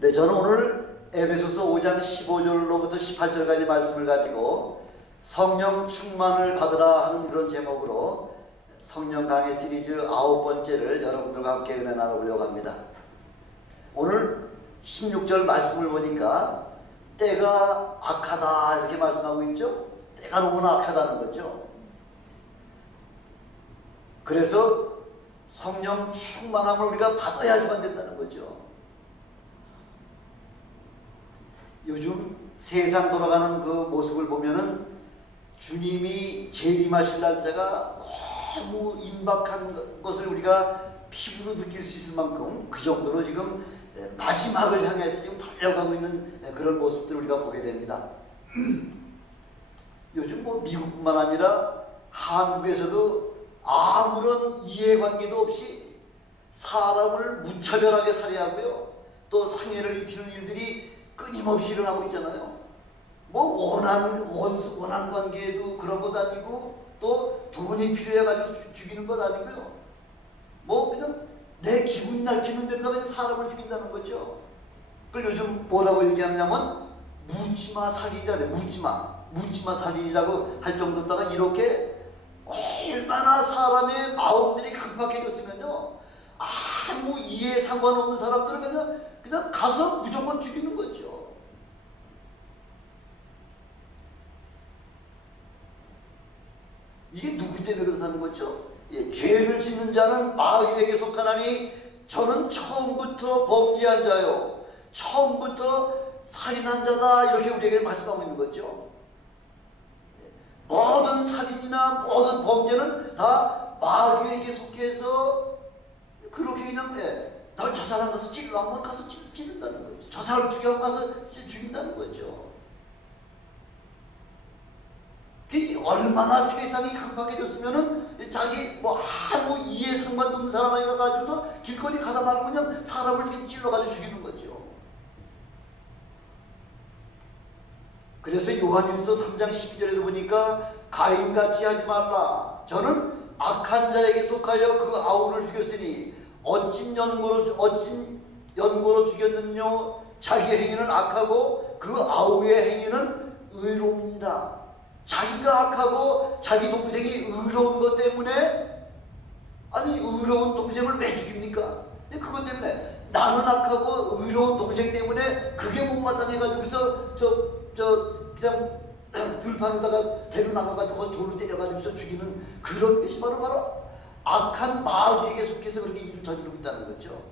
네, 저는 오늘 에베소서 5장 15절로부터 18절까지 말씀을 가지고 성령 충만을 받으라 하는 그런 제목으로 성령 강해 시리즈 9번째를 여러분들과 함께 은혜 나눠보려고 합니다. 오늘 16절 말씀을 보니까 때가 악하다 이렇게 말씀하고 있죠. 때가 너무나 악하다는 거죠. 그래서 성령 충만함을 우리가 받아야지만 된다는 거죠. 요즘 세상 돌아가는 그 모습을 보면은 주님이 재림하실 날짜가 너무 임박한 것을 우리가 피부로 느낄 수 있을 만큼 그 정도로 지금 마지막을 향해서 지금 달려가고 있는 그런 모습들을 우리가 보게 됩니다. 요즘 뭐 미국뿐만 아니라 한국에서도 아무런 이해관계도 없이 사람을 무차별하게 살해하고요, 또 상해를 입히는 일들이 끊임없이 일어나고 있잖아요. 뭐 원한 관계에도 그런 것 아니고, 또 돈이 필요해가지고 죽이는 것 아니고요. 뭐 그냥 내 기분 날키는 데다가 그냥 사람을 죽인다는 거죠. 그걸 요즘 뭐라고 얘기하냐면 묻지마 살인이라 그래. 묻지마 살인이라고 할 정도다가 이렇게 얼마나 사람의 마음들이 강팍해졌으면요, 아무 이해에 상관없는 사람들은 그냥 가서 무조건 죽이는 거죠. 이게 누구 때문에 그렇다는 거죠? 죄를 짓는 자는 마귀에게 속하나니 저는 처음부터 범죄한 자요, 처음부터 살인한 자다, 이렇게 우리에게 말씀하고 있는 거죠. 모든 살인이나 모든 범죄는 다 마귀에게 속해서 그렇게 그냥 널 저 사람 가서 찔러 한번 가서 찌른다는 거죠. 저 사람 죽여 가서 죽인다는 거죠. 얼마나 세상이 강팍해졌으면은 자기 뭐 아무 이해 상관도 없는 사람이 가가지고서 길거리 가다 말고 그냥 사람을 이렇게 찔러가지고 죽이는 거죠. 그래서 요한일서 3장 12절에도 보니까 가인같이 하지 말라. 저는 악한 자에게 속하여 그 아우를 죽였으니 어찐 연고로 죽였느뇨. 자기 행위는 악하고 그 아우의 행위는 의로우니라. 자기가 악하고 자기 동생이 의로운 것 때문에, 아니 의로운 동생을 왜 죽입니까? 그것 때문에 나는 악하고 의로운 동생 때문에 그게 못마땅해가지고서 그냥 들판에다가 데려나가가지고 거기서 돌로 때려가지고서 죽이는 그런 것이 바로 악한 마귀에게 속해서 그렇게 일을 저지르고 있다는 거죠.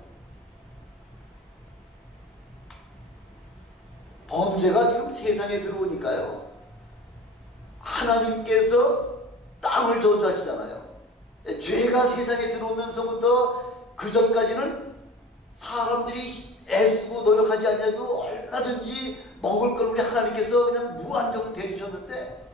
범죄가 지금 세상에 들어오니까요, 하나님께서 땅을 저주하시잖아요. 죄가 세상에 들어오면서부터 그 전까지는 사람들이 애쓰고 노력하지 않아도 얼마든지 먹을 걸 우리 하나님께서 그냥 무한정을 대주셨는데,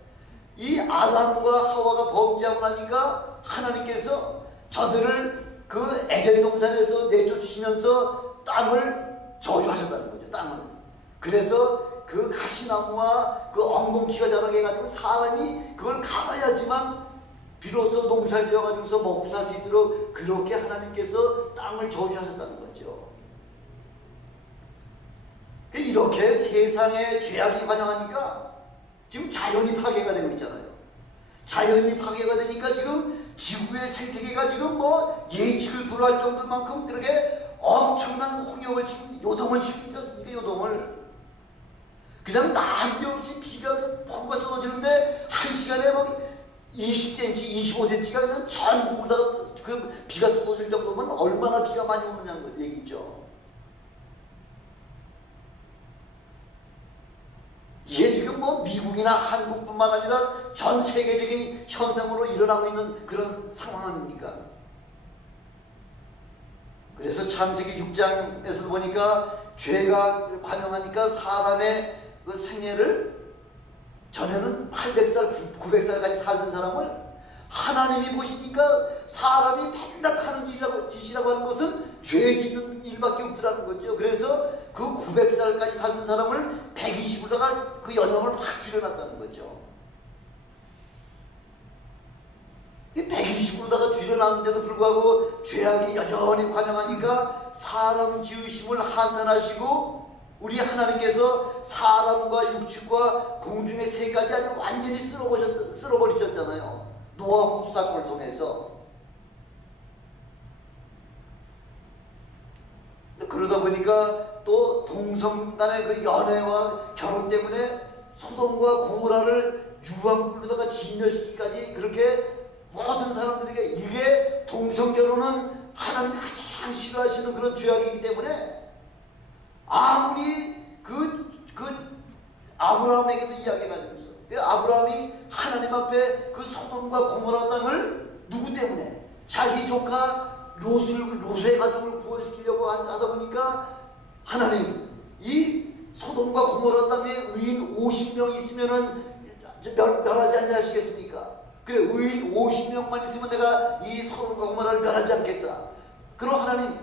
이 아담과 하와가 범죄하고 나니까 하나님께서 저들을 그 에덴 동산에서 내쫓으시면서 땅을 저주하셨다는 거죠. 땅을. 그래서 그 가시나무와 그 엉겅퀴가 자라게 해가지고 사람이 그걸 갈아야지만 비로소 농사를 지어가지고서 먹고 살 수 있도록 그렇게 하나님께서 땅을 저주하셨다는 거죠. 이렇게 세상에 죄악이 관영하니까 지금 자연이 파괴가 되고 있잖아요. 자연이 파괴가 되니까 지금 지구의 생태계가 지금 뭐 예측을 불허할 정도만큼 그렇게 엄청난 홍역을 지금 요동을 치고 있지 않습니까? 요동을. 그냥 난데없이 비가 폭우가 쏟아지는데 한 시간에 막 20cm, 25cm가 그냥 전국으로다가 그 비가 쏟아질 정도면 얼마나 비가 많이 오느냐는 얘기죠. 이게 지금 뭐 미국이나 한국뿐만 아니라 전 세계적인 현상으로 일어나고 있는 그런 상황 아닙니까? 그래서 창세기 6장에서 보니까 죄가 관영하니까 사람의 그 생애를 전에는 800살, 900살까지 살던 사람을 하나님이 보시니까 사람이 맨날 하는 짓이라고 하는 것은 죄 짓는 일밖에 없더라는 거죠. 그래서 그 900살까지 살던 사람을 120으로다가 그 연령을 확 줄여놨다는 거죠. 이 120으로다가 났는데도 불구하고 죄악이 여전히 관영하니까 사람 지으심을 한탄하시고 우리 하나님께서 사람과 육축과 공중의 새까지 아주 완전히 쓸어버리셨잖아요. 노아 홍수 사건을 통해서. 그러다 보니까 또 동성 간의 그 연애와 결혼 때문에 소돔과 고모라를 유황불로다가 진멸시키기까지 그렇게 모든 사람들에게 이게 동성결혼은 하나님이 가장 싫어하시는 그런 죄악이기 때문에 아무리 아브라함에게도 이야기가 되면서 아브라함이 하나님 앞에 그 소돔과 고모라 땅을 누구 때문에 자기 조카 롯의 가족을 구원시키려고 하다 보니까 하나님 이 소돔과 고모라 땅에 의인 50명 있으면은 멸하지 않냐하시겠습니까? 그래 의인 50명만 있으면 내가 이 소돔과 고모라를 멸하지 않겠다. 그럼 하나님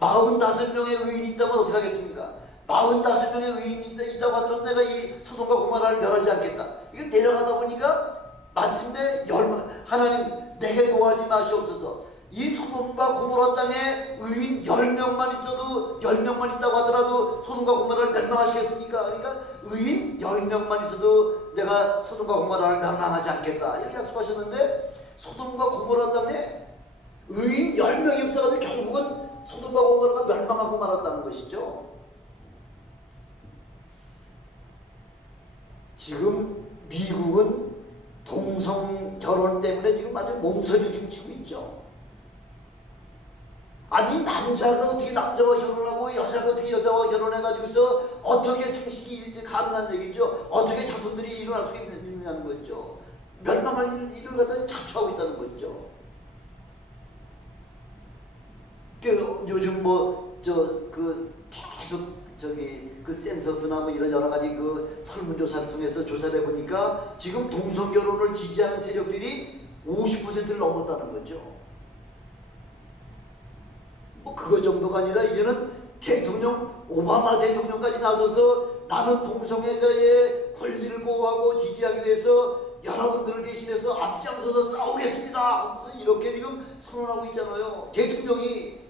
45명의 의인이 있다면 어떻게 하겠습니까? 45명의 의인이 있다고 하더라도 내가 이 소돔과 고모라를 멸하지 않겠다. 이게 내려가다 보니까 마침내 하나님 내게 노하지 마시옵소서. 이 소돔과 고모라 땅에 의인 10명만 있어도 10명만 있다고 하더라도 소돔과 고모라를 멸망하시겠습니까? 그러니까 의인 10명만 있어도 내가 소돔과 고모라를 멸망하지 않겠다 이렇게 약속하셨는데 소돔과 고모라 땅에 의인 10명이 없어가지고 결국은 소돔과 고모라가 멸망하고 말았다는 것이죠. 지금 미국은 동성 결혼 때문에 지금 아주 몸서리를 지금 치고 있죠. 아니 남자가 어떻게 남자와 결혼하고 여자가 어떻게 여자와 결혼해가지고서 어떻게 생식이 가능한 얘기죠. 어떻게 자손들이 일어날 수 있느냐는 거죠. 멸망할 일을 갖다 자초하고 있다는 거죠. 요즘 계속 그 센서스나 뭐 이런 여러 가지 그 설문조사를 통해서 조사를 해보니까 지금 동성결혼을 지지하는 세력들이 50%를 넘었다는 거죠. 그거 정도가 아니라 이제는 오바마 대통령까지 나서서 나는 동성애자의 권리를 보호하고 지지하기 위해서 여러분들을 대신해서 앞장서서 싸우겠습니다. 무슨 이렇게 지금 선언하고 있잖아요. 대통령이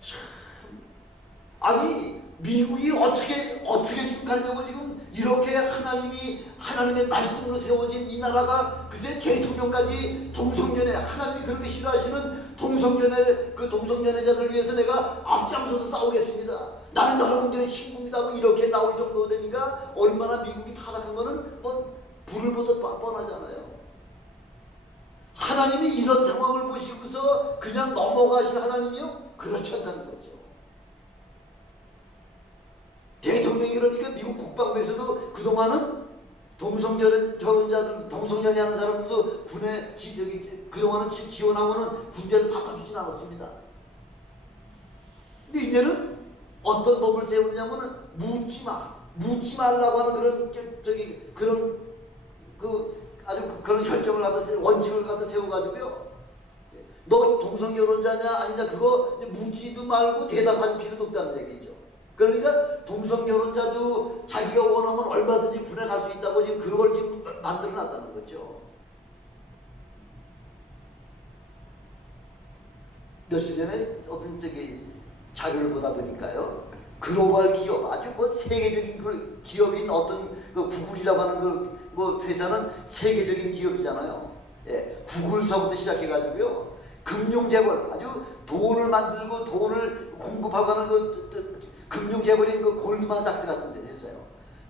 참 아니 미국이 어떻게 지금 가려고 지금 이렇게 하나님의 말씀으로 세워진 이 나라가 글쎄 대통령까지 동성연애 하나님이 그렇게 싫어하시는 동성연애자들을 위해서 내가 앞장서서 싸우겠습니다. 나는 여러분들의 친구입니다. 뭐 이렇게 나올 정도 되니까 얼마나 미국이 타락한 거는 뭐 불을 보듯 뻔하잖아요. 하나님이 이런 상황을 보시고서 그냥 넘어가실 하나님이요? 그렇지 않다는 거죠. 대통령이 그러니까 미국 국방부에서도 그동안은 동성결혼자들, 동성연애하는 사람들도 군에 그동안은 지원하면은 군대에서 바꿔주진 않았습니다. 근데 이제는 어떤 법을 세우느냐면은 묻지 말라고 하는 그런 결정을 원칙을 갖다 세워가지고요. 너 동성결혼자냐 아니냐 그거 묻지도 말고 대답할 필요도 없다는 얘기죠. 그러니까 동성결혼자도 자기가 원하면 얼마든지 군에 갈 수 있다고 지금 그걸 지금 만들어 놨다는 거죠. 며칠 전에 어떤 자료를 보다 보니까요. 글로벌 기업, 아주 세계적인 그 기업인 어떤 그 구글이라고 하는 그 회사는 세계적인 기업이잖아요. 예, 구글서부터 시작해가지고요. 금융재벌, 아주 돈을 만들고 돈을 공급하고 하는 금융재벌인 그 골드만삭스 같은 데 했어요.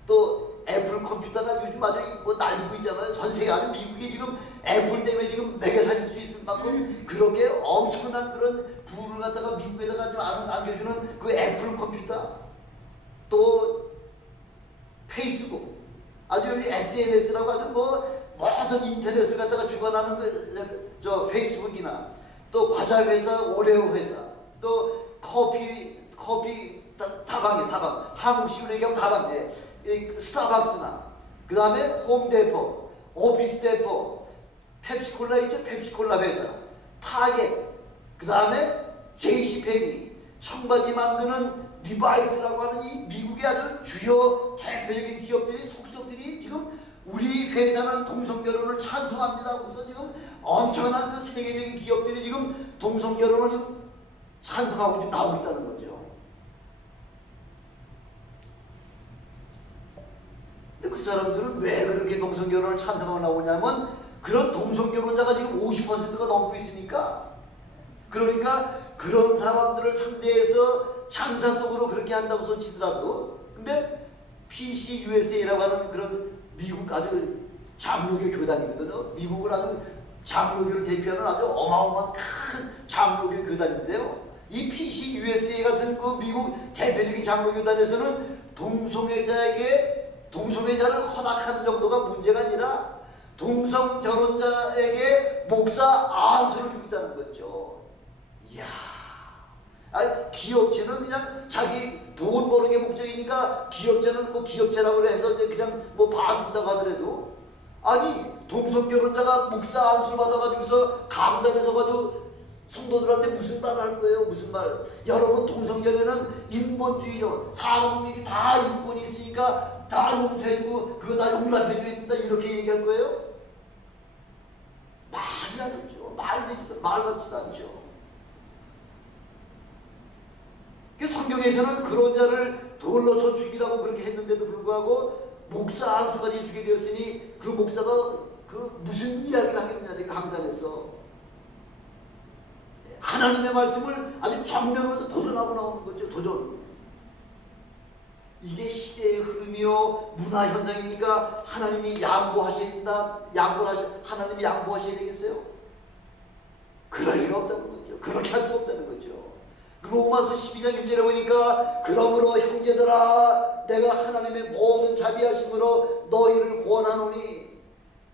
또 애플 컴퓨터가 요즘 아주 날리고 있잖아요. 전 세계 아주 미국이 지금 애플 때문에 지금 매개 살릴 수 있을 만큼 그렇게 엄청난 그런 부를 갖다가 미국에다가 좀 안겨주는 그 애플 컴퓨터, 또 페이스북, 아주 SNS라고 아주 모든 인터넷을 갖다가 주관하는 페이스북이나 또 과자 회사 오레오 회사, 또 다방 한국식으로 얘기하면 다방, 스타벅스나 그 다음에 홈데포, 오피스데포, 펩시콜라 있죠? 펩시콜라 회사, 타겟, 그 다음에 JCPenney, 청바지 만드는 리바이스라고 하는 이 미국의 아주 주요 대표적인 기업들이 속속들이 지금 우리 회사는 동성결혼을 찬성합니다. 그래서 지금 엄청난 그 세계적인 기업들이 지금 동성결혼을 지금 찬성하고 지금 나오고 있다는 거죠. 근데 그 사람들은 왜 그렇게 동성결혼을 찬성하고 나오냐면 그런 동성결혼자가 지금 50%가 넘고 있으니까, 그러니까 그런 사람들을 상대해서 장사 속으로 그렇게 한다고 손치더라도, 근데 PCUSA라고 하는 그런 미국 아주 장로교 교단이거든요. 미국을 아주 장로교를 대표하는 아주 어마어마한 큰 장로교 교단인데요. 이 PCUSA 같은 그 미국 대표적인 장로교단에서는 동성애자를 허락하는 정도가 문제가 아니라 동성 결혼자에게 목사 안수를 주고 있다는 거죠. 이야, 기업체는 그냥 자기 돈 버는 게 목적이니까 기업체는 뭐 기업체라고 해서 그냥 뭐 봐준다고 하더라도, 아니 동성 결혼자가 목사 안수를 받아가지고서 강단에서 가지고 성도들한테 무슨 말을 할 거예요? 무슨 말? 여러분, 동성결혼은 인본주의죠. 사람들이 다 인권이 있으니까 다 용서해주고 그거 다 용납해줘야 된다, 이렇게 얘기할 거예요? 말이 안 되죠. 말 같지도 않죠. 성경에서는 그런 자를 돌로 쳐 죽이라고 그렇게 했는데도 불구하고 목사 안수까지 주게 되었으니 그 목사가 그 무슨 이야기를 하겠느냐, 강단에서 하나님의 말씀을 아주 정면으로 도전하고 나오는 거죠. 도전. 이게 시대의 흐름이요 문화 현상이니까 하나님이 양보하셔야 된다. 하나님이 양보하셔야 되겠어요? 그럴 리가 없다는 거죠. 그렇게 할 수 없다는 거죠. 로마서 12장 1절에 보니까 그러므로 형제들아, 내가 하나님의 모든 자비하심으로 너희를 구원하노니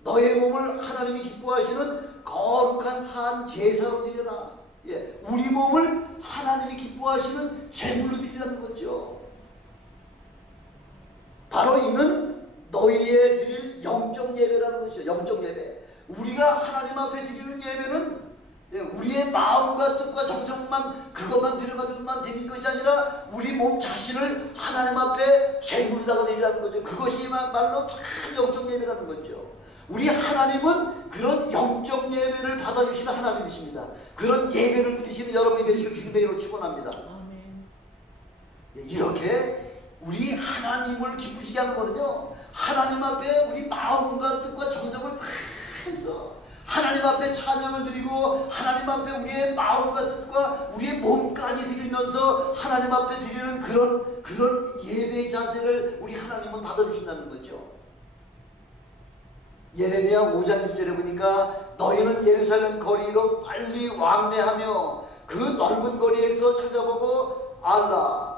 너의 몸을 하나님이 기뻐하시는 거룩한 산 제사로 드려라. 예, 우리 몸을 하나님이 기뻐하시는 제물로 드리라는 거죠. 바로 이는 너희의 드릴 영적 예배라는 것이죠. 영적 예배. 우리가 하나님 앞에 드리는 예배는 우리의 마음과 뜻과 정성만 그것만 드려가지고만 드리는 것이 아니라 우리 몸 자신을 하나님 앞에 제물로다가 드리라는 거죠. 그것이 말로 참 영적 예배라는 거죠. 우리 하나님은 그런 영적 예배를 받아주시는 하나님이십니다. 그런 예배를 드리시는 여러분이 되시길 주님의 이름으로 축원합니다. 아멘. 이렇게 우리 하나님을 기쁘시게 하는 거는요, 하나님 앞에 우리 마음과 뜻과 정성을 다 해서 하나님 앞에 찬양을 드리고 하나님 앞에 우리의 마음과 뜻과 우리의 몸까지 드리면서 하나님 앞에 드리는 그런 예배의 자세를 우리 하나님은 받아주신다는 거죠. 예레미야 5장 1절에 보니까 너희는 예루살렘 거리로 빨리 왕래하며 그 넓은 거리에서 찾아보고 알라.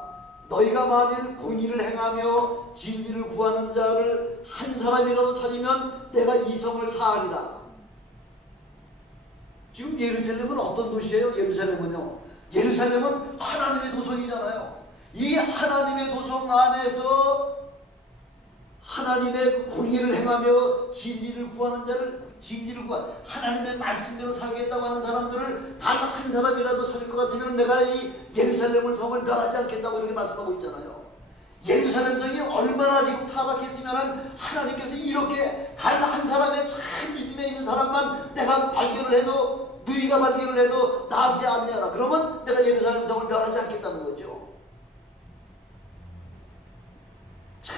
너희가 만일 공의를 행하며 진리를 구하는 자를 한 사람이라도 찾으면 내가 이 성을 사하리라. 지금 예루살렘은 어떤 도시예요? 예루살렘은 하나님의 도성이잖아요. 이 하나님의 도성 안에서 하나님의 공의를 행하며 진리를 구하는 자를, 하나님의 말씀대로 살겠다고 하는 사람들을 단 한 사람이라도 살릴 것 같으면 내가 이 예루살렘을 성을 멸하지 않겠다고 이렇게 말씀하고 있잖아요. 예루살렘 성이 얼마나 지금 타락했으면 하나님께서 이렇게 단 한 사람의 참 믿음에 있는 사람만 내가 발견을 해도, 너희가 발견을 해도 나한테 안내하라. 그러면 내가 예루살렘 성을 멸하지 않겠다는 거죠. 참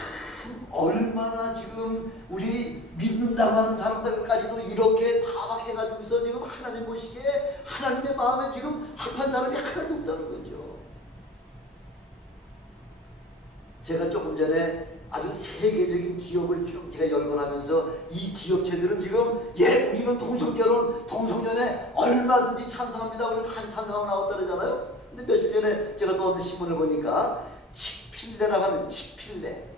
얼마나 지금 우리 믿는다고 하는 사람들까지도 이렇게 타락해가지고서 지금 하나님 보시기에 하나님의 마음에 지금 합한 사람이 하나도 없다는 거죠. 제가 조금 전에 아주 세계적인 기업을 쭉 제가 열거하면서 이 기업체들은 지금 우리는 동성결혼, 동성연애 얼마든지 찬성합니다. 우리 다 찬성하고 나왔다 그러잖아요. 근데 며칠 전에 제가 또 어떤 신문을 보니까 칙필레라고 하는 칙필레.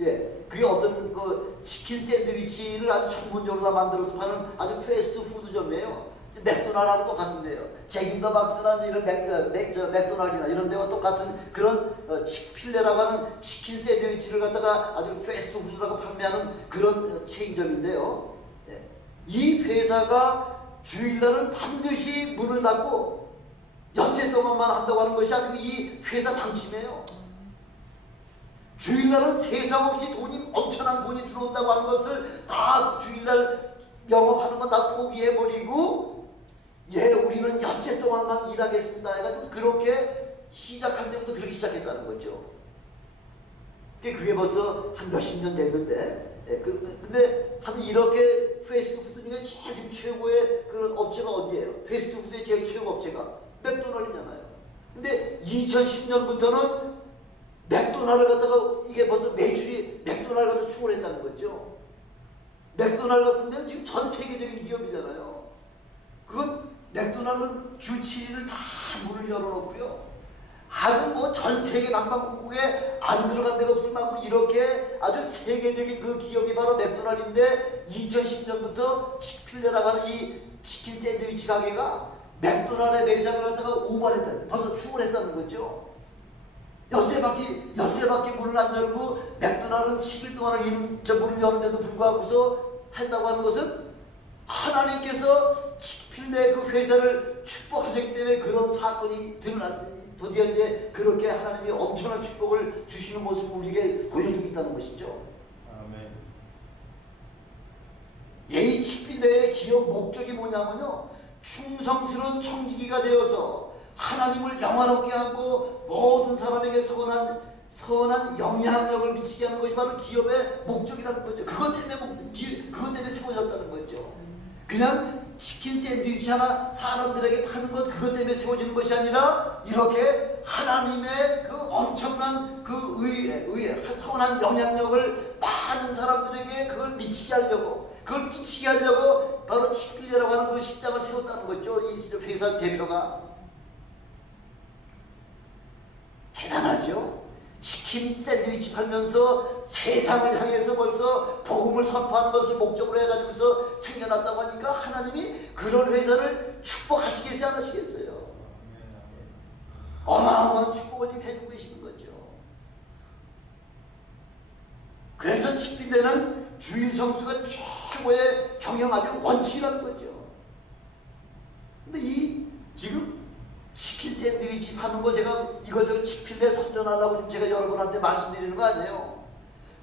예, 그게 어떤 그 치킨 샌드위치를 아주 전문적으로 다 만들어서 파는 아주 패스트푸드점이에요. 맥도날드하고 똑같은데요. 잭인더 박스나 이런 맥도날드나 이런 데와 똑같은 그런 칙필레라고 하는 치킨 샌드위치를 갖다가 아주 패스트푸드라고 판매하는 그런 체인점인데요. 예. 이 회사가 주일날은 반드시 문을 닫고 엿새 동안만 한다고 하는 것이 아주 이 회사 방침이에요. 주일날은 세상 없이 엄청난 돈이 들어온다고 하는 것을 다 주일날 영업하는 건 다 포기해버리고 우리는 엿새 동안만 일하겠습니다 해가지고 그렇게 시작한 데부터 그렇게 시작했다는 거죠. 그게 벌써 한 몇십 년 됐는데 근데 하여튼 이렇게 패스트푸드 중에 제일 최고의 그런 업체가 어디예요? 패스트푸드의 제일 최고 업체가 맥도날드잖아요. 근데 2010년부터는 맥도날드 갖다가 이게 벌써 매출이 맥도날드 갖다 추월했다는 거죠. 맥도날드 같은 데는 지금 전 세계적인 기업이잖아요. 그건 맥도날드는 주 7일을 다 문을 열어놓고요. 하여튼 뭐 전 세계 방방곡곡에 안 들어간 데가 없을 만큼 이렇게 아주 세계적인 그 기업이 바로 맥도날드인데 2010년부터 치크필레라고 하는 이 치킨 샌드위치 가게가 맥도날드의 매상을 갖다가 오버했다는, 벌써 추월했다는 거죠. 엿새밖에 문을 안 열고 맥도날드는 10일 동안을 문을 여는데도 불구하고서 한다고 하는 것은 하나님께서 치크필레 그 회사를 축복하셨기 때문에 그런 사건이 드디어 이제 그렇게 하나님이 엄청난 축복을 주시는 모습을 우리에게 보여주고 있다는 것이죠. 아멘. 이 치크필레의 기업 목적이 뭐냐면요, 충성스러운 청지기가 되어서 하나님을 영화롭게 하고 모든 사람에게 선한 영향력을 미치게 하는 것이 바로 기업의 목적이라는 거죠. 그것 때문에 세워졌다는 거죠. 그냥 치킨 샌드위치 하나 사람들에게 파는 것, 그것 때문에 세워지는 것이 아니라 이렇게 하나님의 그 엄청난 그 선한 영향력을 많은 사람들에게 그걸 미치게 하려고, 바로 치킨이라고 하는 그 식당을 세웠다는 거죠. 이 회사 대표가. 대단하죠? 치킨 샌드위치 팔면서 세상을 향해서 벌써 복음을 선포하는 것을 목적으로 해가지고서 생겨났다고 하니까 하나님이 그런 회사를 축복하시겠어요, 안 하시겠어요? 어마어마한 축복을 지금 해주고 계시는 거죠. 그래서 치킨대는 주인 성수가 최고의 경영아주 원칙이라는 거죠. 근데 지금 치킨 샌드위치 파는 거 제가 이거저거 치킨에 선전하려고 제가 여러분한테 말씀드리는 거 아니에요.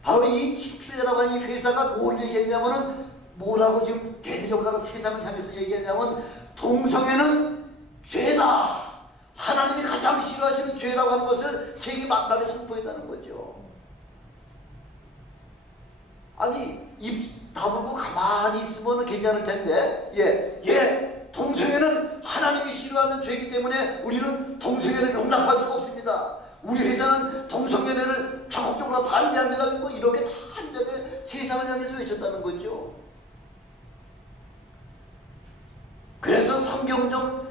바로 이 치킨이라고 하는 이 회사가 뭘 얘기했냐면은, 뭐라고 지금 대대적으로 세상을 향해서 얘기했냐면, 동성애는 죄다, 하나님이 가장 싫어하시는 죄라고 하는 것을 세계 만방에 선포했다는 거죠. 아니 입 다물고 가만히 있으면 괜찮을 텐데, 동성애는 하나님이 싫어하는 죄이기 때문에 우리는 동성애를 용납할 수가 없습니다. 우리 회사는 동성애를 적극적으로 반대합니다. 뭐 이렇게 다 한데 세상을 향해서 외쳤다는 거죠. 그래서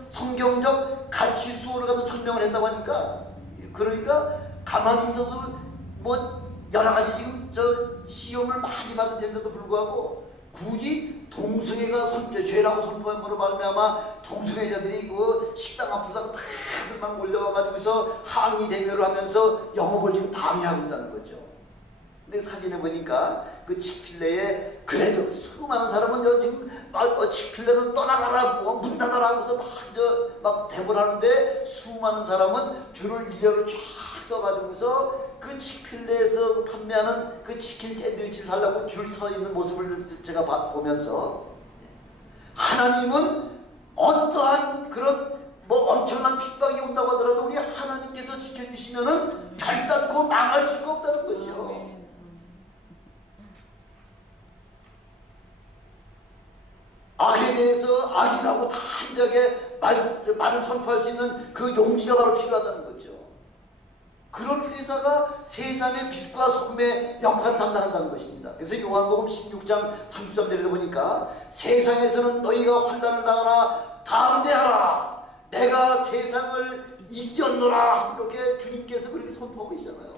성경적 가치 수호를 갖다 천명을 했다고 하니까, 그러니까 가만히 있어도 뭐 여러 가지 지금 시험을 많이 받을 텐데도 불구하고 굳이 동성애가 죄라고 선포함으로 말미암아 동성애자들이 그 식당 앞으로다가 다들 막 몰려와가지고서 항의 대결을 하면서 영업을 지금 방해하고 있다는 거죠. 근데 사진에 보니까 그 치필레에 그래도 수많은 사람은 지금 치필레는 떠나가라, 문 닫아라 하면서 막 대본하는데, 수많은 사람은 줄을 일렬로 쫙 써가지고서 그 치필레에서 판매하는 그 치킨 샌드위치를 사려고 줄 서 있는 모습을 제가 보면서, 하나님은 어떠한 그런 엄청난 핍박이 온다고 하더라도 우리 하나님께서 지켜주시면은 결단코 망할 수가 없다는 거죠. 악에 대해서 악이라고 단호하게 말을 선포할 수 있는 그 용기가 바로 필요하다는 거죠. 그런 회사가 세상의 빛과 소금의 역할을 담당한다는 것입니다. 그래서 요한복음 16장 30절에 보니까, 세상에서는 너희가 환난을 당하나 담대하라, 내가 세상을 이겼노라, 이렇게 주님께서 그렇게 선포하고 계시잖아요.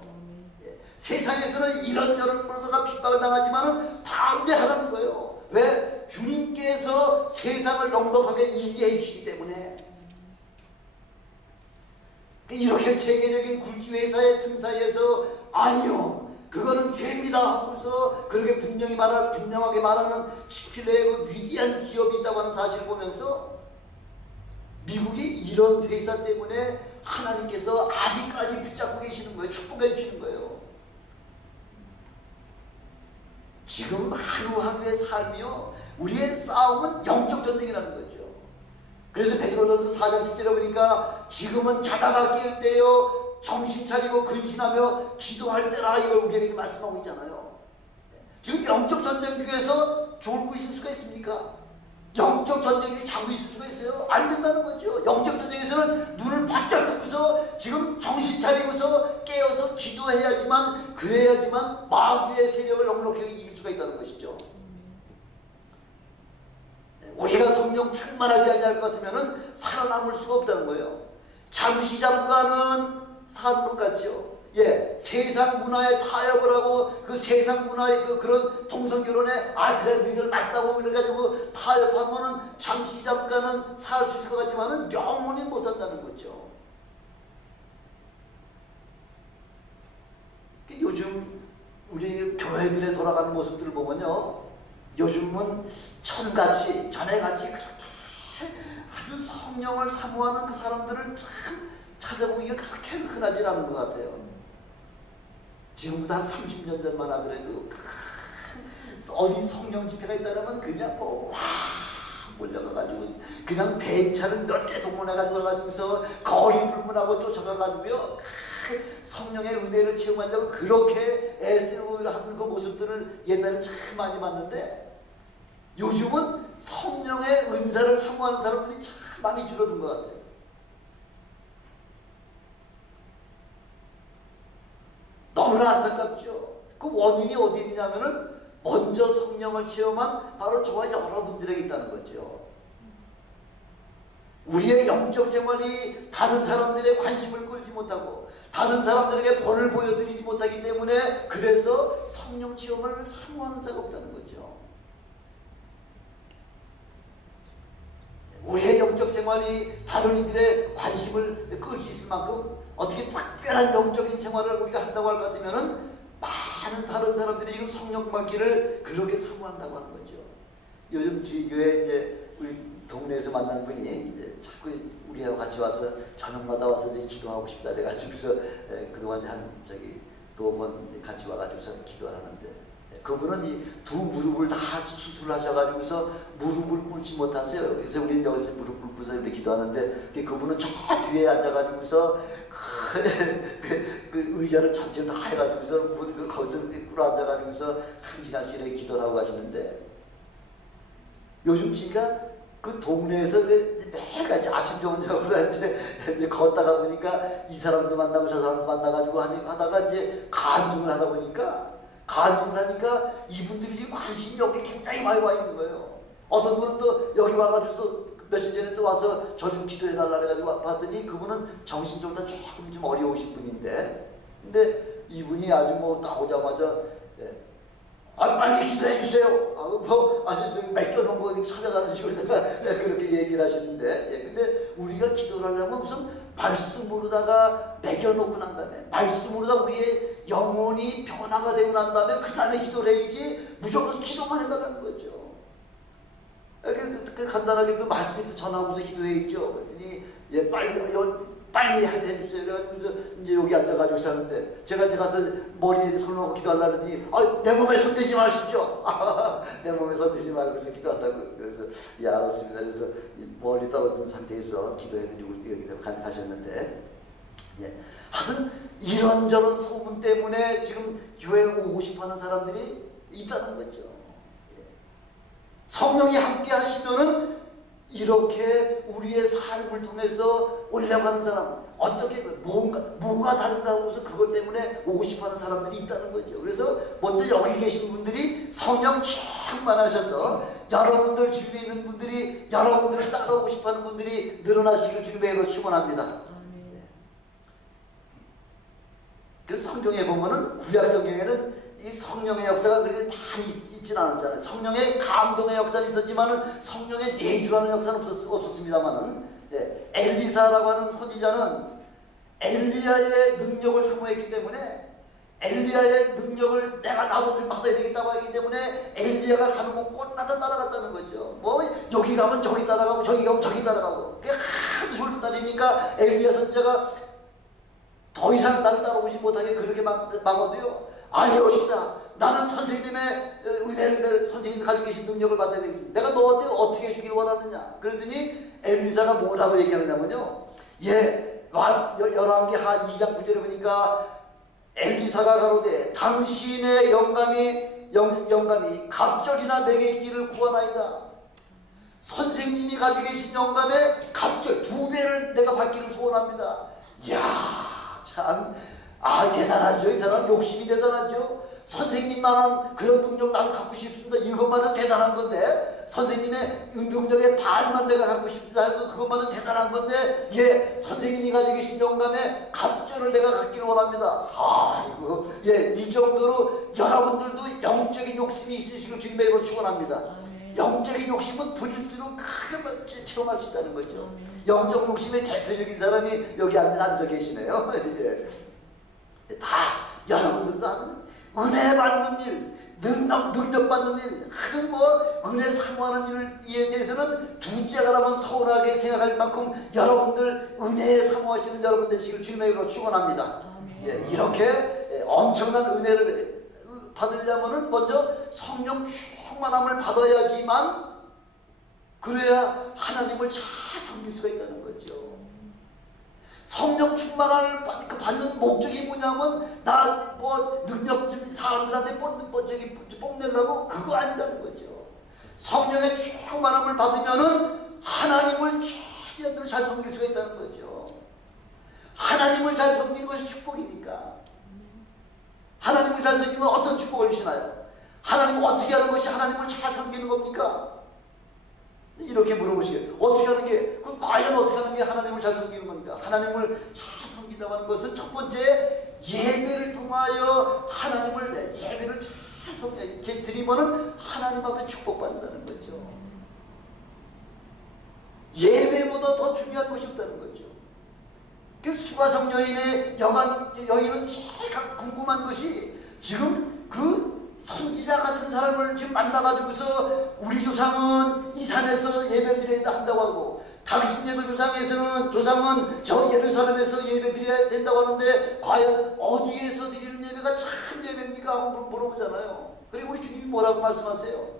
세상에서는 이런저런 모두가 핍박을 당하지만은 담대하라는 거예요. 왜? 주님께서 세상을 넉넉하게 이기게 해주시기 때문에. 이렇게 세계적인 굴지회사의 틈 사이에서 아니요, 그거는 죄입니다 하면서 그렇게 분명하게 말하는 치필레의 그 위대한 기업이 있다고 하는 사실을 보면서, 미국이 이런 회사 때문에 하나님께서 아직까지 붙잡고 계시는 거예요. 축복해 주시는 거예요. 지금 하루하루의 삶이요, 우리의 싸움은 영적 전쟁이라는 거죠. 그래서 베드로전서 4장 10절에 보니까 지금은 자다가 깰 때요 정신 차리고 근신하며 기도할 때라, 이걸 우리에게 말씀하고 있잖아요. 지금 영적 전쟁 중에서 졸고 있을 수가 있습니까? 영적 전쟁 중에 자고 있을 수가 있어요? 안 된다는 거죠. 영적 전쟁에서는 눈을 바짝 뜨고서 지금 정신 차리고서 깨어서 기도해야지만, 그래야지만 마귀의 세력을 넉넉하게 이길 수가 있다는 것이죠. 우리가 성령 충만하지 않을 것 같으면 살아남을 수가 없다는 거예요. 잠시 잠깐은 사는 것 같죠. 예, 세상 문화에 타협을 하고 그 세상 문화의 그런 동성결혼에 그래 너희들 맞다고 그래가지고 타협하면은 잠시 잠깐은 살 수 있을 것 같지만은 영원히 못 산다는 거죠. 요즘 우리 교회들에 돌아가는 모습들을 보면요, 요즘은 전같이 전에같이 그렇게 아주 성령을 사모하는 그 사람들을 참 찾아보기가 그렇게 흔하지 않은 것 같아요. 지금부터 한 30년 전만 하더라도 어디 성령 집회가 있다면 그냥 몰려가가지고 그냥 배차를 몇 개 동원해가지고 가지고서 거리 불문하고 쫓아가가지고요 성령의 은혜를 체험한다고 그렇게 애쓰고 하는 그 모습들을 옛날에 참 많이 봤는데, 요즘은 성령의 은사를 사모하는 사람들이 참 많이 줄어든 것 같아요. 너무나 안타깝죠. 그 원인이 어디 있냐면은 먼저 성령을 체험한 바로 저와 여러분들에게 있다는 거죠. 우리의 영적 생활이 다른 사람들의 관심을 끌지 못하고 다른 사람들에게 본을 보여드리지 못하기 때문에, 그래서 성령 체험을 사모하는 자가 없다는 거죠. 우리의 영적 생활이 다른 이들의 관심을 끌 수 있을 만큼 어떻게 특별한 영적인 생활을 우리가 한다고 할 것 같으면은 많은 다른 사람들이 지금 성령 받기를 그렇게 사모한다고 하는 거죠. 요즘 저희 교회 이제 우리 동네에서 만난 분이 이제 자꾸 우리하고 같이 와서 저녁마다 와서 이제 기도하고 싶다 그래가지고서 그동안 한 두어 번 같이 와가지고서 기도를 하는데, 그분은 이 두 무릎을 다 수술하셔가지고서 무릎을 꿇지 못하세요. 그래서 우리는 여기서 무릎 꿇고서 이렇게 기도하는데, 그분은 저 뒤에 앉아가지고서 그 의자를 전체로 다 해가지고서 거기서 꿇어 앉아가지고서 1시간씩 이렇게 기도를 하고 하시는데, 요즘 제가 그 동네에서 매일같이 아침 저녁으로 이제 걷다가 보니까 이 사람도 만나고 저 사람도 만나가지고 하다가 이제 간증을 하다 보니까, 이분들이 지금 관심이 여기 굉장히 많이 와 있는 거예요. 어떤 분은 또 여기 와가지고 며칠 전에 또 와서 저 좀 기도해달라 그래가지고 봤더니 그분은 정신적으로 조금 좀 어려우신 분인데, 근데 이분이 아주 나오자마자 빨리 기도해 주세요. 아주 좀 맡겨놓은 거 찾아가는 식으로다가 그렇게 얘기를 하시는데, 근데 우리가 기도를 하려면 무슨 말씀으로다가 매겨놓고 난 다음에, 말씀으로다가 우리의 영혼이 변화가 되고 난 다음에 그 다음에 기도를 해야지 무조건 기도만 해달라는 거죠. 간단하게 그 말씀도 전하고서 기도해야죠. 그랬더니 빨리 해주세요. 그래가지고 이제 여기 앉아가지고 사는데, 제가 이제 가서 머리에 손 놓고 기도하려더니 내 몸에 손 대지 마십시오. 내 몸에 손 대지 말고서 기도하라고. 그래서 알았습니다. 그래서 멀리 떨어진 상태에서 기도해드리고 여기 가셨는데, 하여튼 이런저런 소문 때문에 지금 교회에 오고 싶어하는 사람들이 있다는 거죠. 성령이 함께 하시면은 이렇게 우리의 삶을 통해서 올라가는 사람, 어떻게 뭐가 다른다고 해서 그것 때문에 오고 싶어하는 사람들이 있다는 거죠. 그래서 먼저 여기 계신 분들이 성령 충만하셔서 여러분들 주위에 있는 분들이 여러분들을 따라오고 싶어하는 분들이 늘어나시길 주님의 축원합니다. 그래서 성경에 보면은 구약 성경에는 이 성령의 역사가 그렇게 많이 있지는 않았잖아요. 성령의 감동의 역사는 있었지만은 성령의 내주하는 역사는 없었습니다만은, 엘리사라고 하는 선지자는 엘리야의 능력을 사모했기 때문에, 엘리야의 능력을 나도 좀 받아야 되겠다고 하기 때문에 엘리야가 가는 곳곳마다 따라갔다는 거죠. 여기 가면 저기 따라가고 저기 가면 저기 따라가고, 하도 쫄고 따르니까 엘리야 선지자가 더 이상 나를 따라오지 못하게 그렇게 막아도요, 아니오시다 나는 선생님의 은혜를, 선생님이 가지고 계신 능력을 받아야 되겠습니다. 내가 너한테 어떻게 해주길 원하느냐. 그랬더니 엘리사가 뭐라고 얘기하느냐면요. 열왕기 2장 9절에 보니까 엘리사가 가로되 당신의 영감이 갑절이나 내게 있기를 구하나이다. 선생님이 가지고 계신 영감의 갑절 2배를 내가 받기를 소원합니다. 이야, 참, 대단하죠. 이 사람 욕심이 대단하죠. 선생님만한 그런 능력 나도 갖고 싶습니다. 이것만은 대단한 건데, 선생님의 능력의 반만 내가 갖고 싶습니다 해도 그것만은 대단한 건데, 선생님이 가지고 계신 영감의 갑절을 내가 갖기를 원합니다. 아이고, 이 정도로 여러분들도 영적인 욕심이 있으시길 주님의 이름으로 축원합니다. 영적인 욕심은 부릴수록 크게 체험할 수 있다는 거죠. 영적 욕심의 대표적인 사람이 여기 앉아 계시네요. 다 여러분들도 하는 은혜 받는 일, 능력 받는 일, 하든 은혜 사모하는 일에 대해서는 둘째가라면 서운하게 생각할 만큼 여러분들 은혜에 사모하시는 여러분 되시길 주님의 이름으로 축원합니다. 이렇게 엄청난 은혜를 받으려면은 먼저 성령 충만함을 받아야지만, 그래야 하나님을 잘 섬길 수가 있다는 거죠. 성령 충만함을 받는 목적이 뭐냐면 나 능력 좀 사람들한테 뽐내려고 그거 아니라는 거죠. 성령의 충만함을 받으면은 하나님을 최대한대로 잘 섬길 수가 있다는 거죠. 하나님을 잘 섬기는 것이 축복이니까. 하나님을 잘 섬기면 어떤 축복을 주시나요? 하나님은 어떻게 하는 것이 하나님을 잘 섬기는 겁니까? 이렇게 물어보시게, 어떻게 하는 게, 그럼 과연 어떻게 하는 게 하나님을 잘 섬기는 겁니까? 하나님을 잘 섬긴다고 하는 것은 첫 번째, 예배를 통하여 하나님을, 예배를 잘 섬기게 드리면은 하나님 앞에 축복받는다는 거죠. 예배보다 더 중요한 것이 없다는 거죠. 그 수가성 여인의 여인은 제일 궁금한 것이, 지금 그 선지자 같은 사람을 지금 만나가지고서 우리 조상은 이 산에서 예배를 드려야 한다고 하고, 당신네들 조상은 저 예루살렘에서 예배 드려야 된다고 하는데 과연 어디에서 드리는 예배가 참 예배입니까? 하고 물어보잖아요. 그리고 우리 주님이 뭐라고 말씀하세요?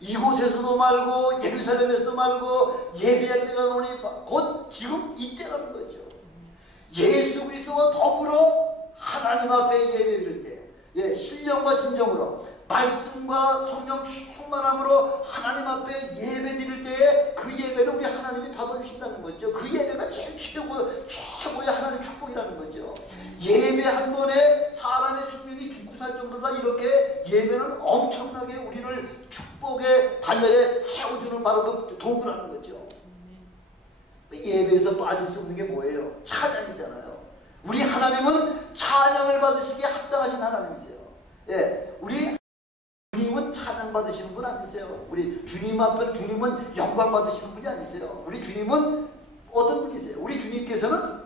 이곳에서도 말고 예루살렘에서도 말고 예배할 때가 오니 곧 지금 이때라는 거죠. 예수 그리스도와 더불어 하나님 앞에 예배드릴 때, 신령과 진정으로 말씀과 성령 충만함으로 하나님 앞에 예배 드릴 때에 그 예배를 우리 하나님이 받아주신다는 거죠. 그 예배가 제일 최고의 하나님의 축복이라는 거죠. 예배 한 번에 사람의 생명이 죽고 살 정도다. 이렇게 예배는 엄청나게 우리를 축복의 반열에 세워주는 바로 그 도구라는 거죠. 예배에서 빠질 수 없는 게 뭐예요? 찬양이잖아요. 우리 하나님은 찬양을 받으시기에 합당하신 하나님이세요. 우리 주님은 찬양 받으시는 분 아니세요. 우리 주님 앞에 주님은 영광 받으시는 분이 아니세요. 우리 주님은 어떤 분이세요? 우리 주님께서는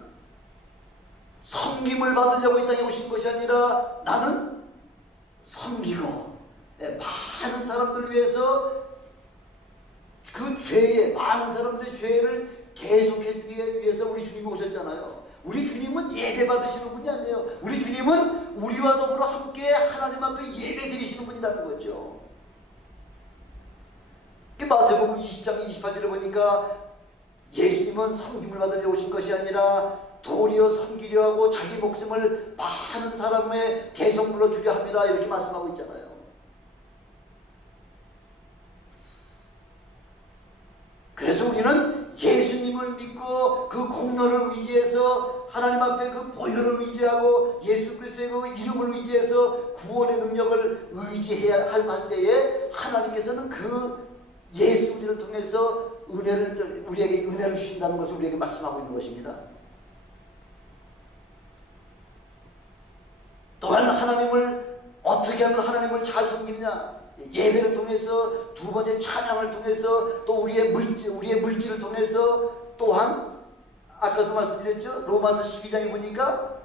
섬김을 받으려고 이 땅에 오신 것이 아니라 나는 섬기고 많은 사람들을 위해서 그 많은 사람들의 죄를 계속해주기 위해서 우리 주님이 오셨잖아요. 우리 주님은 예배 받으시는 분이 아니에요. 우리 주님은 우리와 더불어 함께 하나님 앞에 예배 드리시는 분이라는 거죠. 마태복음 20장 28절에 보니까 예수님은 섬김을 받으려 오신 것이 아니라 도리어 섬기려 하고 자기 목숨을 많은 사람의 대성물로 주려 함이라, 이렇게 말씀하고 있잖아요. 그래서 우리는 예수님을 믿고 그 공로를 의지해서 하나님 앞에 그 보혈을 의지하고 예수 그리스도의 그 이름을 의지해서 구원의 능력을 의지해야 할 때에 하나님께서는 그 예수 우리를 통해서 우리에게 은혜를 주신다는 것을 우리에게 말씀하고 있는 것입니다. 또한 하나님을 어떻게 하면 하나님을 잘 섬기느냐? 예배를 통해서, 두 번째 찬양을 통해서, 또 우리의 물질을 통해서, 또한 아까도 말씀드렸죠. 로마서 12장에 보니까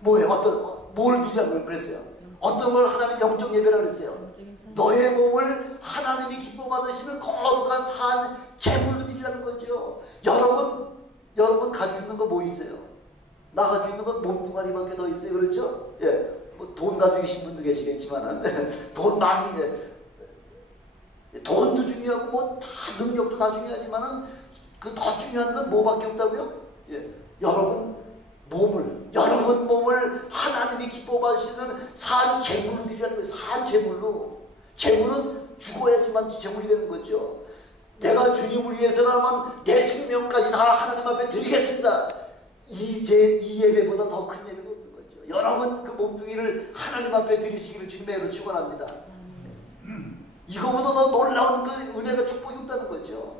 뭐예요? 뭘 드리라고 그랬어요? 어떤 걸 하나님 영적 예배라고 그랬어요? 너의 몸을 하나님이 기뻐 받으시는 거룩한 산 제물로 드리라는 거죠. 여러분 가지고 있는 거 뭐 있어요? 나 가지고 있는 건 몸뚱아리밖에 더 있어요. 그렇죠? 뭐돈 가지고 계신 분도 계시겠지만은 돈 많이 돈도 중요하고 뭐 다 능력도 다 중요하지만은 그 더 중요한 건 뭐밖에 없다고요? 예, 여러분 몸을 하나님이 기뻐 받으시는 산 제물로 드리라는 거예요. 산 제물로. 제물은 죽어야지만 제물이 되는 거죠. 내가 주님을 위해서라면 내 생명까지 다 하나님 앞에 드리겠습니다. 이 예배보다 더 큰 예배가 없는 거죠. 여러분 그 몸뚱이를 하나님 앞에 드리시기를 주님의 축원합니다. 이거보다 더 놀라운 그 은혜가 축복이 없다는 거죠.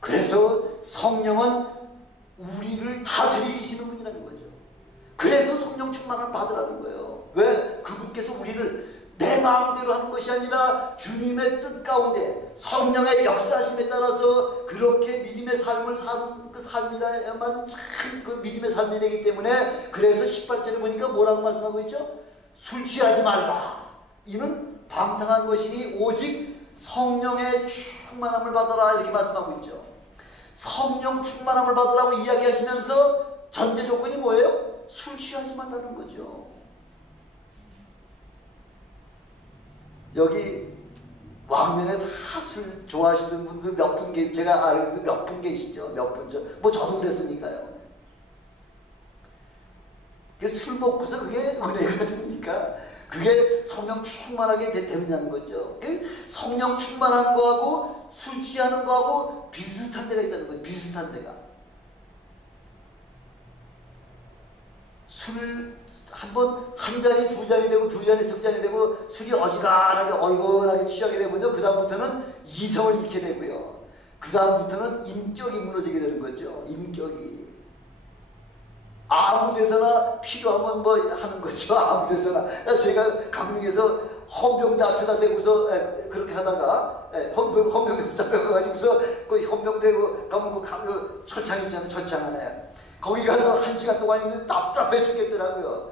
그래서 성령은 우리를 다스리시는 분이라는 거죠. 그래서 성령 충만을 받으라는 거예요. 왜? 그분께서 우리를 내 마음대로 하는 것이 아니라 주님의 뜻 가운데 성령의 역사심에 따라서 그렇게 믿음의 삶을 사는 그 삶이라야만 참 그 믿음의 삶이 되기 때문에 그래서 18절에 보니까 뭐라고 말씀하고 있죠? 술 취하지 말라. 이는 방탕한 것이니 오직 성령의 충만함을 받아라 이렇게 말씀하고 있죠. 성령 충만함을 받으라고 이야기하시면서 전제 조건이 뭐예요? 술 취하지 말라는 거죠. 여기 왕년에 다 술 좋아하시는 분들 몇 분 제가 알기로 몇 분 계시죠? 몇 분 뭐 저도 그랬으니까요. 술 먹고서 그게 은혜가 됩니까? 그게 성령 충만하게 되느냐는 거죠. 성령 충만한 거하고 술 취하는 거하고 비슷한 데가 있다는 거예요. 비슷한 데가. 술 한 잔이 두 잔이 되고 두 잔이 석 잔이 되고 술이 어지간하게 얼큰하게 취하게 되면요. 그 다음부터는 이성을 잃게 되고요. 그 다음부터는 인격이 무너지게 되는 거죠. 인격이. 아무 데서나 필요하면 뭐 하는 거죠. 아무 데서나. 제가 강릉에서 헌병대 앞에다 대고서 그렇게 하다가 헌병대 붙잡혀가지고서 그 헌병대고 가면 그 철창 있잖아요. 철창 하나에. 거기 가서 1시간 동안 있는데 답답해 죽겠더라고요.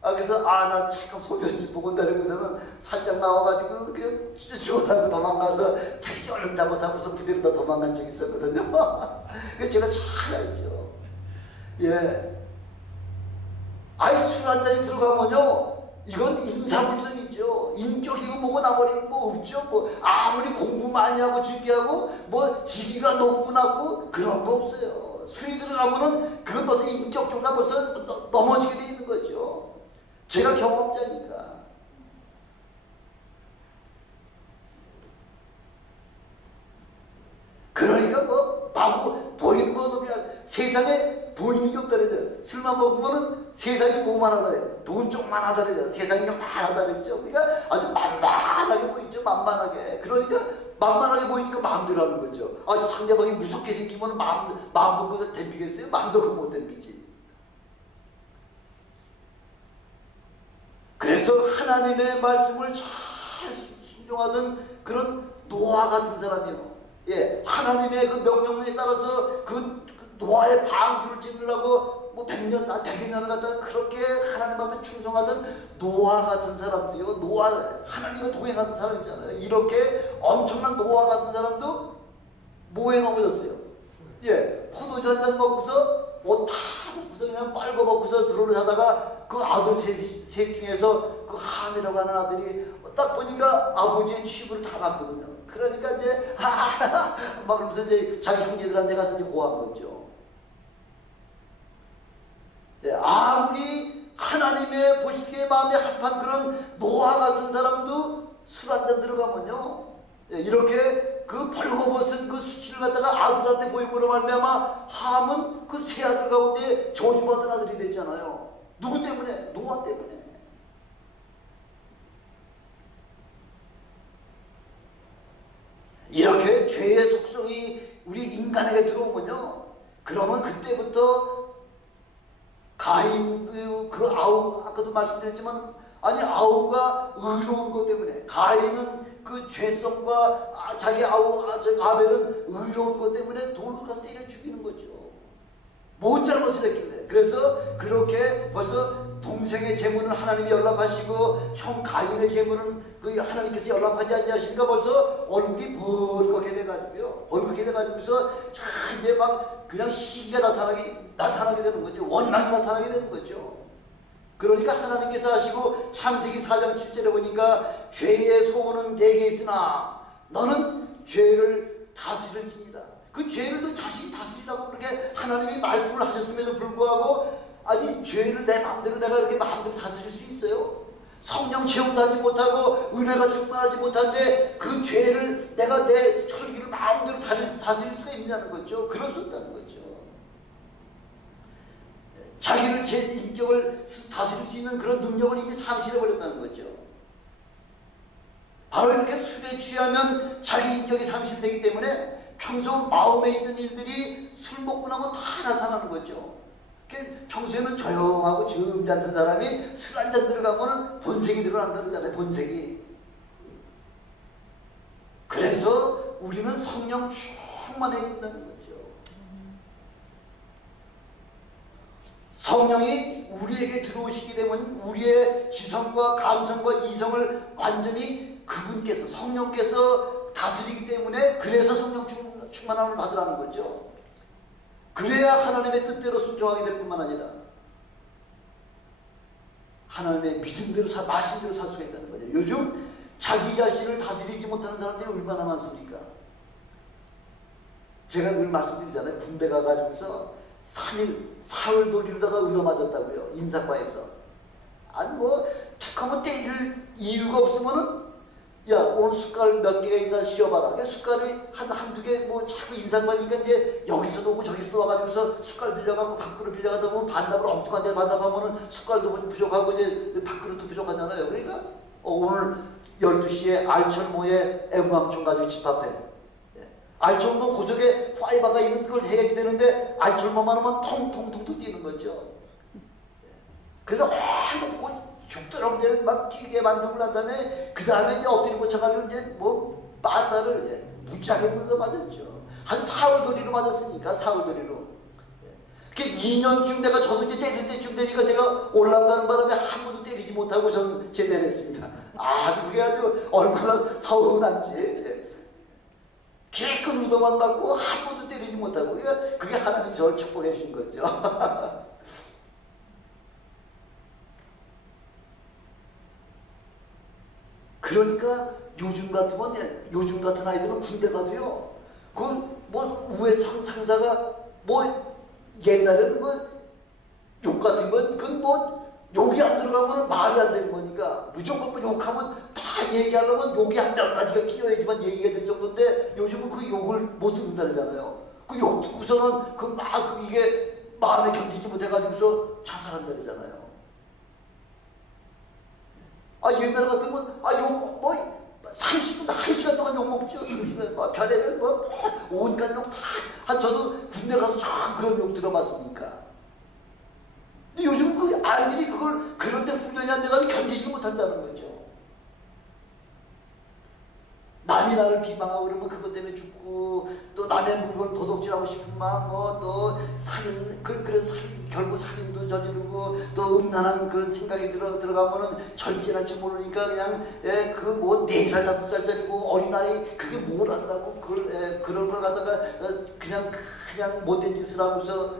그래서 나 잠깐 소변 좀 보고 다니고서는 살짝 나와가지고 그냥 죽으라고 도망가서 택시 얼른 잘못하고서 부대로 다 도망간 적이 있었거든요. 제가 잘 알죠. 예. 술 한 잔이 들어가면요, 이건 인사불성이죠. 인격이고 뭐고 나버리고 뭐 없죠. 뭐 아무리 공부 많이 하고 준비하고 뭐 직위가 높고 낮고 그런 거 없어요. 술이 들어가면은 그건 벌써 인격조가 벌써 넘어지게 돼 있는 거죠. 제가 경험자니까. 그러니까 뭐 마구 보이는 것도 그냥 세상에 보이는 게 없다 그러죠. 술만 먹으면은 세상이 뭐만 하다 그래요. 돈 쪽만 하다 그러죠. 세상이 많하다 그랬죠. 그러니까 아주 만만하게 보이죠. 만만하게. 그러니까 만만하게 보이니까 마음대로 하는 거죠. 상대방이 무섭게 생기면 마음도 그거 댐비겠어요? 마음도 그거 못 댐비지. 그래서 하나님의 말씀을 잘 순종하던 그런 노아 같은 사람이요. 예, 하나님의 그 명령에 따라서 그 노아의 방주를 짓느라고 뭐 100년, 100여 년을 갖다가 그렇게 하나님 앞에 충성하던 노아 같은 사람도요. 노아, 하나님과 동행하던 사람이잖아요. 이렇게 엄청난 노아 같은 사람도 뭐에 넘어졌어요? 예, 포도주 한 잔 먹고서 옷 다 먹고서 그냥 빨고 먹고서 드론을 하다가 그 아들 셋 중에서 그 함이라고 하는 아들이 딱 보니까 아버지의 취부를 다 봤거든요. 그러니까 이제 막 그러면서 이제 자기 형제들한테 가서 이제 고한 거죠. 예, 아무리 하나님의 보시기에 마음에 합한 그런 노아 같은 사람도 술 한 잔 들어가면요. 예, 이렇게 그 벌거벗은 그 수치를 갖다가 아들한테 보임으로 말미암아 함은 그 세 아들 가운데 저주받은 아들이 됐잖아요. 누구 때문에? 노아 때문에. 이렇게 죄의 속성이 우리 인간에게 들어오면요. 그러면 그때부터 가인도 그 아우, 아까도 말씀드렸지만 아우가 의로운 것 때문에 가인은 그 죄성과 자기 아벨은 의로운 것 때문에 돌을 가서 때려 죽이는 거죠. 뭔 잘못을 했길래. 그래서 그렇게 벌써 동생의 재물은 하나님이 연락하시고 형 가인의 재물은 그 하나님께서 연락하지 않으시니까 벌써 얼굴이 벌겋게 돼가지고요. 벌겋게 해가지고서 이제 막 그냥 시기가 나타나게 되는 거죠. 원망이 나타나게 되는 거죠. 그러니까 하나님께서 하시고 창세기 4장 7절에 보니까 죄의 소원은 내게 있으나 너는 죄를 다스릴지니라. 그 죄를 너 자신이 다스리라고 그렇게 하나님이 말씀을 하셨음에도 불구하고 아니 죄를 내 마음대로 내가 이렇게 마음대로 다스릴 수 있어요? 성령 체험도 하지 못하고 은혜가 충만하지 못한데 그 죄를 내가 내 혈기를 마음대로 다스릴 수가 있느냐는 거죠. 그럴 수 없다는 거죠. 자기를 제 인격을 다스릴 수 있는 그런 능력을 이미 상실해버렸다는 거죠. 바로 이렇게 술에 취하면 자기 인격이 상실되기 때문에 평소 마음에 있던 일들이 술 먹고 나면 다 나타나는 거죠. 평소에는 조용하고 점잖은 사람이 술 한잔 들어가면 본색이 드러난다 그러잖아요. 본색이. 그래서 우리는 성령 충만해야 된다는 거죠. 성령이 우리에게 들어오시게 되면 우리의 지성과 감성과 이성을 완전히 그분께서 성령께서 다스리기 때문에 그래서 성령 충만함을 받으라는 거죠. 그래야 하나님의 뜻대로 순종하게 될 뿐만 아니라 하나님의 믿음대로 말씀대로 살 수가 있다는 거죠. 요즘 자기 자신을 다스리지 못하는 사람들이 얼마나 많습니까? 제가 늘 말씀드리잖아요. 군대 가가지고서 3일 사흘 돌리다가 얻어맞았다고요. 인사과에서. 아니 뭐 툭하면 때릴 이유가 없으면은 야 오늘 숟갈 몇 개가 있나 쉬어봐라. 숟갈이 한두 개 뭐 자꾸 인상과니까 이제 여기서도 오고 저기서도 와가지고서 숟갈 빌려갖고 밥그릇 빌려가다 보면 반납을 엉뚱한 데 반납하면은 숟갈도 부족하고 이제 밥그릇도 부족하잖아요. 그러니까 오늘 12시에 알철모에 애구망청 가지고 집합해. 알철모 고속에 파이바가 있는 걸 해야지 되는데 알철모만 하면 통통통통 뛰는 거죠. 그래서 먹고 죽도록 이제 막 뛰게 만들고 난 다음에 그 다음에 이제 엎드리고 쳐가지고 이제 뭐 바다를 무지하게 묻어 맞았죠. 한 사흘도리로 맞았으니까 사흘도리로. 그 2년쯤 내가 저도 이제 때릴 때쯤 되니까 제가 올라가는 바람에 한 번도 때리지 못하고 저는 제대를 했습니다. 아주 그게 아주 얼마나 서운한지. 기껏 의도만 갖고 한 번도 때리지 못하고 그게 하나님 저를 축복해 주신 거죠. 그러니까 요즘 같은 아이들은 군대 가도요. 그 뭐 우회 상사가 뭐 옛날에는 욕 같은 건 그건 뭐 욕이 안 들어가면 말이 안 되는 거니까 무조건 뭐 욕하면 다 얘기하려면 욕이 한 몇 마디가 끼어야지만 얘기가 될 정도인데 요즘은 그 욕을 못 듣는다 그러잖아요. 그 욕 듣고서는 이게 마음에 견디지 못해가지고서 자살한다 그러잖아요. 옛날 같으면 욕 뭐 30분 1시간 동안 욕 먹죠. 30분 뭐 별의별 뭐 온갖 욕 다 저도 군대 가서 참 그런 욕 들어봤으니까. 근데 요즘 그 아이들이 그걸 그런데 훈련이 안 돼가지고 견디지 못한다는 거죠. 남이 나를 비방하고 그러면 그것 때문에 죽고 또 남의 물건 도둑질하고 싶은 마음 또 살인 결국 살인도 저지르고 또 음란한 그런 생각이 들어가면은 절제할 줄 모르니까 그냥 그 뭐 4살 5살짜리고 어린아이 그게 뭘 한다고 그런 걸 갖다가 그냥 못된 짓을 하고서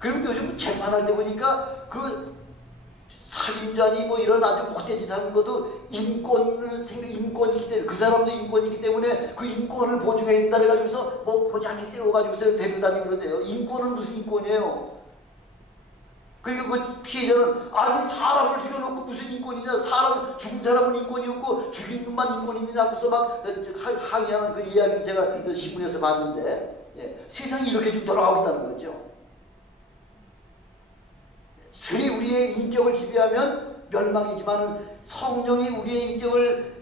그런데 요즘 재판할 때 보니까 그 살인자니 뭐 이런 아주 못된 짓 하는 것도 인권이기 때문에 그 사람도 인권이기 때문에 그 인권을 보증했다 해가지고서 뭐 보장기 세워가지고서 데려다니고 그러대요. 인권은 무슨 인권이에요? 그러니까 그 피해자는 아니 사람을 죽여놓고 무슨 인권이냐, 죽은 사람은 인권이 없고 죽인 놈만 인권이 있느냐 하고서 막 항의하는 그 이야기를 제가 신문에서 봤는데 세상이 이렇게 지금 돌아가고 있다는 거죠. 술이 우리의 인격을 지배하면 멸망이지만 성령이 우리의 인격을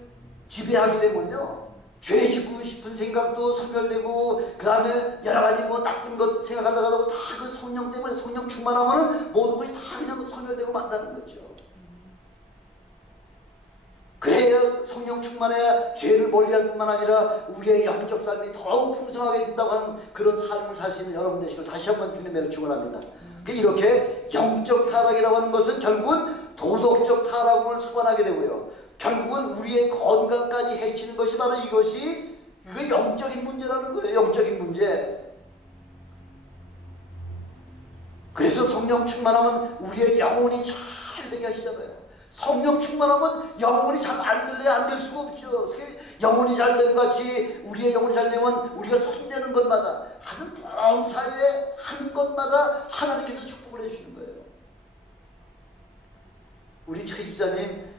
지배하게 되면요 죄 짓고 싶은 생각도 소멸되고 그 다음에 여러 가지 뭐 나쁜 것 생각하다가도 다 그 성령 때문에 성령 충만하면 모든 것이 다 그냥 소멸되고 만다는 거죠. 그래야 성령 충만해야 죄를 멀리할 뿐만 아니라 우리의 영적 삶이 더욱 풍성하게 된다고 하는 그런 삶을 사시는 여러분 되시길 다시 한번 주님의 축원합니다. 이렇게 영적 타락이라고 하는 것은 결국은 도덕적 타락을 수반하게 되고요. 결국은 우리의 건강까지 해치는 것이 바로 이것이 이거 영적인 문제라는 거예요. 영적인 문제. 그래서 성령 충만하면 우리의 영혼이 잘 되게 하시잖아요. 성령 충만하면 영혼이 잘 안 될래야 안 될 수가 없죠. 영혼이 잘 되는 같이 우리의 영혼이 잘 되면 우리가 손대는 것마다 하는 범사에 하는 것마다 하나님께서 축복을 해주시는 거예요. 우리 최 집사님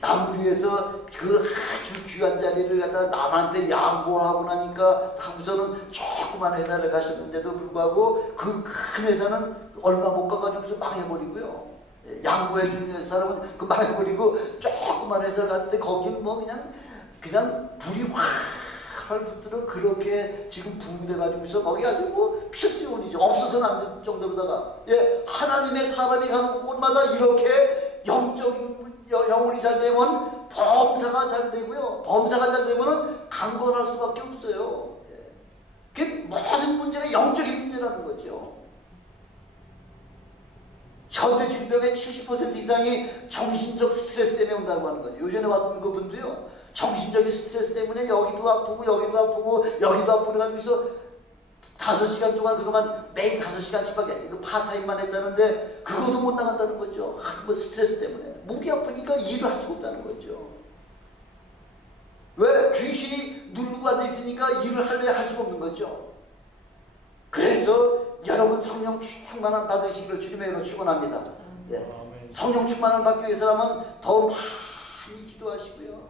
남을 위해서 그 아주 귀한 자리를 갖다 남한테 양보하고 나니까 하고서는 조그만 회사를 가셨는데도 불구하고 그 큰 회사는 얼마 못 가가지고서 망해버리고요. 양보해 주는 사람은 그 망해버리고 조그만 회사를 갔는데 거기는 뭐 그냥 불이 활 붙도록 그렇게 지금 붕대가지고서 거기 아주 뭐 필수원이죠. 없어서는 안 될 정도로다가 하나님의 사람이 가는 곳마다 이렇게 영적인 영혼이 잘 되면 범사가 잘 되고요. 범사가 잘 되면 강건할 수밖에 없어요. 그게 모든 문제가 영적인 문제라는 거죠. 현대 질병의 70% 이상이 정신적 스트레스 때문에 온다고 하는 거죠. 요즘에 왔던 그분도요. 정신적인 스트레스 때문에 여기도 아프고 여기도 아프고 여기도 아프고 그래가지고서 5시간 동안 그동안 매일 5시간씩밖에 이거 파타임만 했다는데 그것도 못 나간다는 거죠. 뭐 스트레스 때문에. 목이 아프니까 일을 할 수가 없다는 거죠. 왜? 귀신이 누르고 앉아있으니까 일을 할 수가 없는 거죠. 그래서 여러분 성령 충만함 받으시기를 주님의 이름으로 축원합니다. 성령 충만함 받기 위해서라면 더 많이 기도하시고요.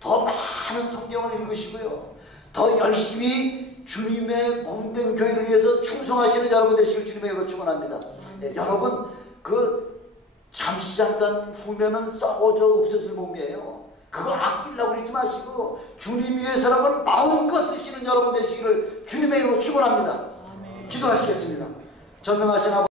더 많은 성경을 읽으시고요. 더 열심히 주님의 몸된 교회를 위해서 충성하시는 여러분 되시길 주님의 이름으로 축원합니다. 여러분 그 잠시 잠깐 후면은 썩어져 없어질 몸이에요. 그거 아끼려고 그러지 마시고 주님 위해서라면 마음껏 쓰시는 여러분 되시기를 주님의 이름으로 축원합니다. 기도하시겠습니다. 전능하신 아버지